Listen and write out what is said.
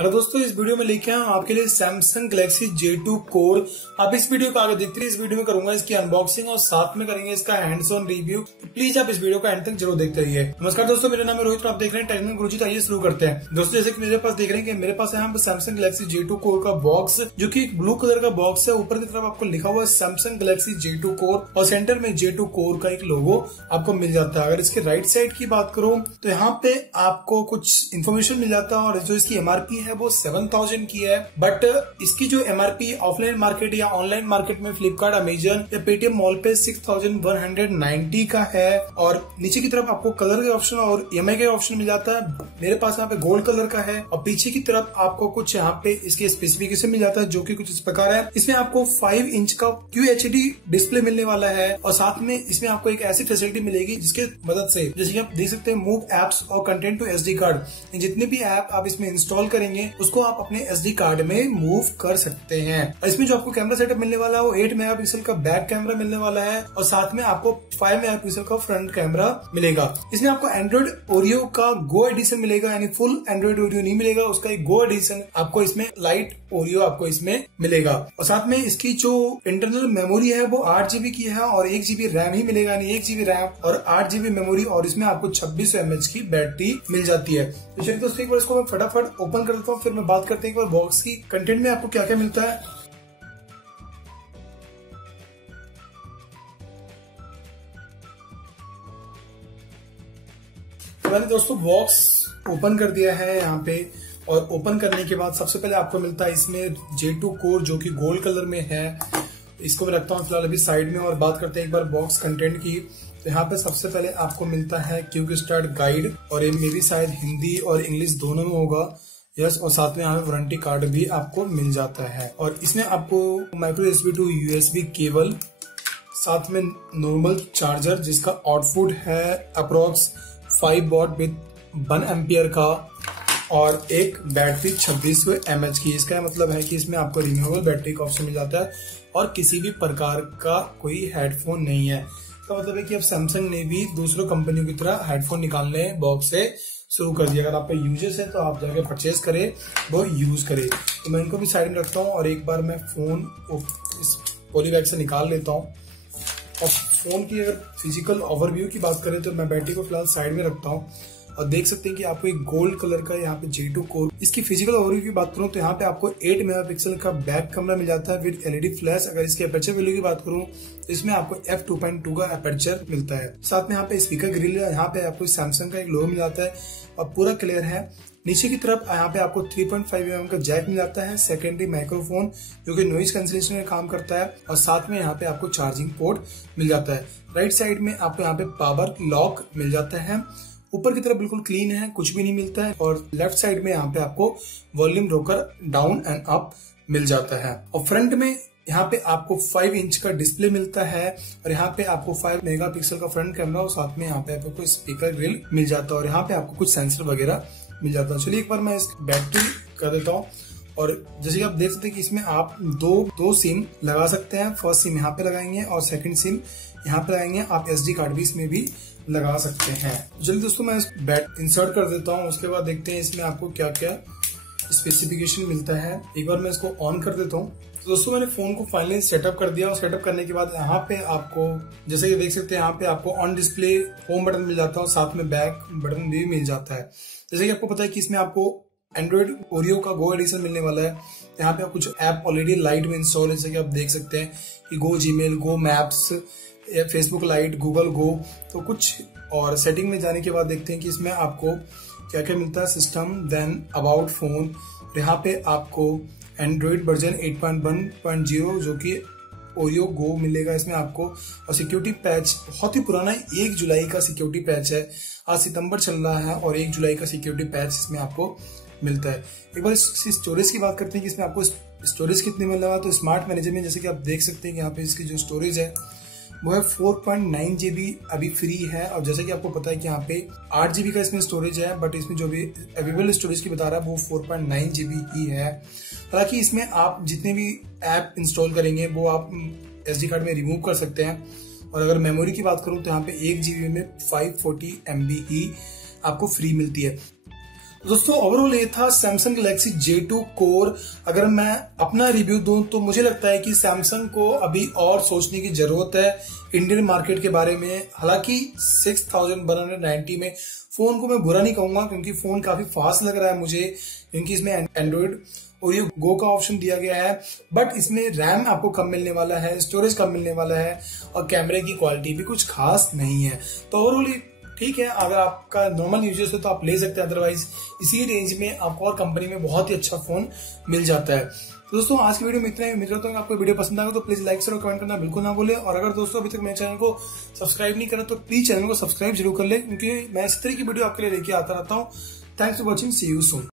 Hello दोस्तों, इस video में लेके आया हूं आपके लिए सैमसंग गैलेक्सी J2 कोर। आप इस वीडियो को आगे देखते रहिए। इस वीडियो में करूंगा इसकी अनबॉक्सिंग और साथ में करेंगे इसका हैंड्स ऑन रिव्यू। तो प्लीज आप इस वीडियो का एंड तक जरूर देखते रहिए। नमस्कार दोस्तों, मेरा नाम है रोहित और आप देख रहे हैं टेक्निकल गुरुजी। तो आइए शुरू करते हैं। दोस्तों जैसे कि मेरे पास देख रहे हैं कि मेरे पास यहाँ पे सैमसंग गैलेक्सी J2 कोर का बॉक्स, जो की ब्लू कलर का बॉक्स है। ऊपर की तरफ आपको लिखा हुआ है सैमसंग गैलेक्सी J2 कोर और सेंटर में J2 कोर का एक लोगो आपको मिल जाता है। अगर इसके राइट साइड की बात करूं तो यहाँ पे आपको कुछ इन्फॉर्मेशन मिल जाता है और जो इसकी एमआरपी है वो 7000 की है। बट इसकी जो एमआरपी ऑफलाइन मार्केट या ऑनलाइन मार्केट में फ्लिपकार्ट, अमेजन या पेटीएम मॉल पे 6190 का है। और नीचे की तरफ आपको कलर के ऑप्शन और ईएमआई के ऑप्शन मिल जाता है। मेरे पास यहाँ पे गोल्ड कलर का है और पीछे की तरफ आपको कुछ यहाँ पे इसके स्पेसिफिकेशन मिल जाता है, जो कि कुछ इस प्रकार है। इसमें आपको 5 इंच का QHD डिस्प्ले मिलने वाला है और साथ में इसमें आपको एक ऐसी फैसिलिटी मिलेगी जिसके मदद से, जैसे कि आप देख सकते हैं, मूव एप्स और कंटेंट टू SD कार्ड। जितने भी ऐप आप इसमें इंस्टॉल करेंगे उसको आप अपने SD कार्ड में मूव कर सकते हैं। इसमें जो आपको कैमरा सेटअप मिलने वाला है वो 8 मेगापिक्सल का बैक कैमरा मिलने वाला है और साथ में आपको 5 मेगापिक्सल का फ्रंट कैमरा मिलेगा। इसमें आपको एंड्रॉइड ओरियो का गो एडिशन मिलेगा, यानी फुल एंड्रॉइड ओरियो नहीं मिलेगा, उसका एक गो एडिशन आपको इसमें, लाइट ओरियो आपको इसमें मिलेगा। और साथ में इसकी जो इंटरनल मेमोरी है वो 8GB की है और 1GB रैम ही मिलेगा, यानी 1GB रैम और 8GB मेमोरी, और इसमें आपको 2600 mAh की बैटरी मिल जाती है। तो चलिए दोस्तों, एक बार इसको मैं फटाफट ओपन कर देता हूँ, फिर मैं बात करते हैं एक बार बॉक्स की कंटेंट में आपको क्या क्या मिलता है। तो मैंने दोस्तों बॉक्स ओपन कर दिया है यहाँ पे, और ओपन करने के बाद सबसे पहले आपको मिलता है इसमें J2 कोर, जो कि गोल्ड कलर में है। इसको मैं रखता हूँ फिलहाल अभी साइड में और बात करते हैं एक बार बॉक्स कंटेंट की। तो यहाँ पे सबसे पहले आपको मिलता है क्विक स्टार्ट गाइड, और ये मे भी शायद हिंदी और इंग्लिश दोनों में होगा। यस, और साथ में यहाँ पे वारंटी कार्ड भी आपको मिल जाता है। और इसमें आपको micro USB to USB cable, साथ में नॉर्मल चार्जर जिसका आउटपुट है अप्रोक्स 5 वॉट विद 1 एम्पियर का, और एक बैटरी 2600 mAh की। इसका मतलब है कि इसमें आपको रिन्यूएबल बैटरी का ऑप्शन मिल जाता है और किसी भी प्रकार का कोई हेडफोन नहीं है। इसका मतलब है कि अब सैमसंग ने भी दूसरों कंपनियों की तरह हेडफोन निकालने बॉक्स से शुरू कर दिया। अगर आपका यूजर्स है तो आप जाके परचेज करें, वो यूज करें। तो मैं इनको भी साइड में रखता हूँ और एक बार मैं फोन इस पॉली बैग से निकाल लेता हूँ। और फोन की अगर फिजिकल ओवरव्यू की बात करें तो मैं बैटरी को फिलहाल साइड में रखता हूँ और देख सकते हैं कि आपको एक गोल्ड कलर का यहाँ पे J2 कोर। इसकी फिजिकल ओवरव्यू की बात करूं तो यहाँ पे आपको 8 मेगापिक्सल का बैक कैमरा मिल जाता है विद LED फ्लैश। अगर इसके अपर्चर वैल्यू की बात करूं तो इसमें आपको f2.2 का अपर्चर मिलता है। साथ में यहाँ पे स्पीकर ग्रिल है, यहाँ पे आपको सैमसंग का एक लोगो मिल जाता है और पूरा क्लियर है। नीचे की तरफ यहाँ पे आपको 3.5 mm का जैक मिल जाता है, सेकेंडरी माइक्रोफोन जो कि नॉइज कैंसिलेशन में काम करता है, और साथ में यहाँ पे आपको चार्जिंग पोर्ट मिल जाता है। राइट साइड में आपको यहाँ पे पावर लॉक मिल जाता है। ऊपर की तरफ बिल्कुल क्लीन है, कुछ भी नहीं मिलता है। और लेफ्ट साइड में यहाँ पे आपको वॉल्यूम रोकर डाउन एंड अप मिल जाता है। और फ्रंट में यहाँ पे आपको 5 इंच का डिस्प्ले मिलता है और यहाँ पे आपको 5 मेगापिक्सल का फ्रंट कैमरा और साथ में यहाँ पे आपको स्पीकर ग्रिल मिल जाता है और यहाँ पे आपको कुछ सेंसर वगैरह मिल जाता है। चलिए एक बार मैं इस बैटरी कर देता हूँ। और जैसे कि आप देख सकते हैं कि इसमें आप दो सिम लगा सकते हैं। फर्स्ट सिम यहाँ पे लगाएंगे और सेकंड सिम यहाँ पे लगाएंगे। आप SD कार्ड भी इसमें भी लगा सकते हैं। चलिए दोस्तों, मैं बैट इंसर्ट कर देता हूँ, उसके बाद देखते हैं इसमें आपको क्या क्या स्पेसिफिकेशन मिलता है। एक बार मैं इसको ऑन कर देता हूँ। तो दोस्तों मैंने फोन को फाइनली सेटअप कर दिया और सेटअप करने के बाद यहाँ पे आपको, जैसे कि देख सकते हैं, यहाँ पे आपको ऑन डिस्प्ले होम बटन मिल जाता है और साथ में बैक बटन भी मिल जाता है। जैसे कि आपको पता है कि इसमें आपको एंड्रॉइड ओरियो का गो एडिशन मिलने वाला है। यहाँ पे आप कुछ ऐप ऑलरेडी लाइट में इंस्टॉल है, जैसे कि आप देख सकते हैं कि गो जीमेल, गो मैप्स, फेसबुक लाइट, गूगल गो, तो कुछ। और सेटिंग में जाने के बाद देखते हैं कि इसमें आपको क्या क्या मिलता है। सिस्टम, देन अबाउट फोन, यहाँ पे आपको एंड्रॉइड वर्जन 8.1.0 जो कि ओरियो गो मिलेगा इसमें आपको। और सिक्योरिटी पैच बहुत ही पुराना है, 1 जुलाई का सिक्योरिटी पैच है। आज सितंबर चल रहा है और 1 जुलाई का सिक्योरिटी पैच इसमें आपको मिलता है। एक बार इसकी स्टोरेज की बात करते हैं कि इसमें आपको स्टोरेज कितनी मिल रहा है। तो स्मार्ट मैनेजर में जैसे कि आप देख सकते हैं कि यहाँ पे इसकी जो स्टोरेज है वो है 4.9 GB अभी फ्री है। और जैसे कि आपको पता है कि यहाँ पे 8 GB का इसमें स्टोरेज है, बट इसमें जो भी अवेलेबल स्टोरेज की बता रहा है वो 4.9 GB ही है। हालांकि इसमें आप जितने भी ऐप इंस्टॉल करेंगे वो आप SD कार्ड में रिमूव कर सकते हैं। और अगर मेमोरी की बात करूं तो यहाँ पे 1 GB में 540 MB ही आपको फ्री मिलती है। दोस्तों ओवरऑल ये था सैमसंग गैलेक्सी J2 कोर। अगर मैं अपना रिव्यू दूं तो मुझे लगता है कि सैमसंग को अभी और सोचने की जरूरत है इंडियन मार्केट के बारे में। हालांकि 6190 में फोन को मैं बुरा नहीं कहूंगा, क्योंकि फोन काफी फास्ट लग रहा है मुझे, क्योंकि इसमें एंड्रॉइड और ये गो का ऑप्शन दिया गया है। बट इसमें रैम आपको कम मिलने वाला है, स्टोरेज कम मिलने वाला है, और कैमरे की क्वालिटी भी कुछ खास नहीं है। तो ओवरऑल ठीक है, अगर आपका नॉर्मल यूजर्स है तो आप ले सकते हैं, अदरवाइज इसी रेंज में आपको और कंपनी में बहुत ही अच्छा फोन मिल जाता है। तो दोस्तों आज की वीडियो में इतना ही। उम्मीद करता हूँ आपको वीडियो पसंद आएगा तो प्लीज लाइक शेयर और कमेंट करना बिल्कुल ना भूलें। और अगर दोस्तों अभी तक मेरे चैनल को सब्सक्राइब नहीं करा तो प्लीज चैनल को सब्सक्राइब जरूर कर ले, क्योंकि मैं इस तरह की वीडियो आपके लिए लेके आता रहता हूँ। Thanks for watching, see you soon.